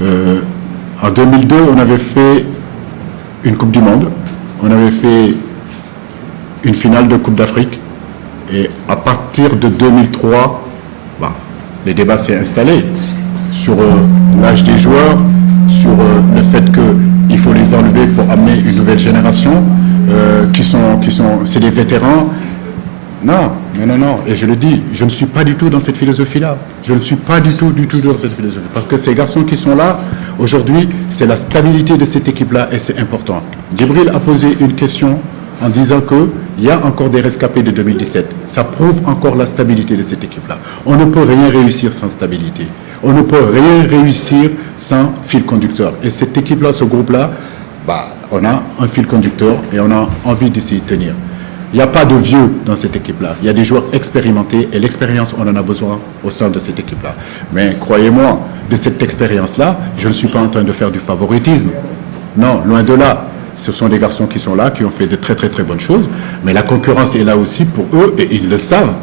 En 2002, on avait fait une Coupe du Monde, on avait fait une finale de Coupe d'Afrique, et à partir de 2003, les débats s'est installé sur l'âge des joueurs, sur le fait qu'il faut les enlever pour amener une nouvelle génération, c'est des vétérans. Non. Et je le dis, je ne suis pas du tout dans cette philosophie-là. Je ne suis pas du tout dans cette philosophie. Parce que ces garçons qui sont là, aujourd'hui, c'est la stabilité de cette équipe-là et c'est important. Djibril a posé une question en disant qu'il y a encore des rescapés de 2017. Ça prouve encore la stabilité de cette équipe-là. On ne peut rien réussir sans stabilité. On ne peut rien réussir sans fil conducteur. Et cette équipe-là, ce groupe-là, on a un fil conducteur et on a envie d'essayer de tenir. Il n'y a pas de vieux dans cette équipe-là. Il y a des joueurs expérimentés et l'expérience, on en a besoin au sein de cette équipe-là. Mais croyez-moi, de cette expérience-là, je ne suis pas en train de faire du favoritisme. Non, loin de là. Ce sont des garçons qui sont là, qui ont fait de très bonnes choses. Mais la concurrence est là aussi pour eux et ils le savent.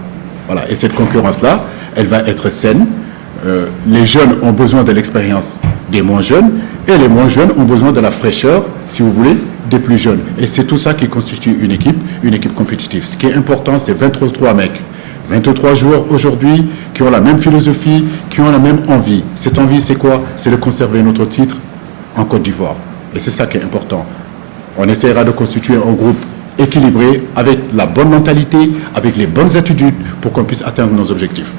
Voilà. Et cette concurrence-là, elle va être saine. Les jeunes ont besoin de l'expérience des moins jeunes et les moins jeunes ont besoin de la fraîcheur, si vous voulez, des plus jeunes. Et c'est tout ça qui constitue une équipe compétitive. Ce qui est important, c'est 23 mecs, 23 joueurs aujourd'hui qui ont la même philosophie, qui ont la même envie. Cette envie, c'est quoi? C'est de conserver notre titre en Côte d'Ivoire. Et c'est ça qui est important. On essaiera de constituer un groupe équilibré, avec la bonne mentalité, avec les bonnes attitudes pour qu'on puisse atteindre nos objectifs.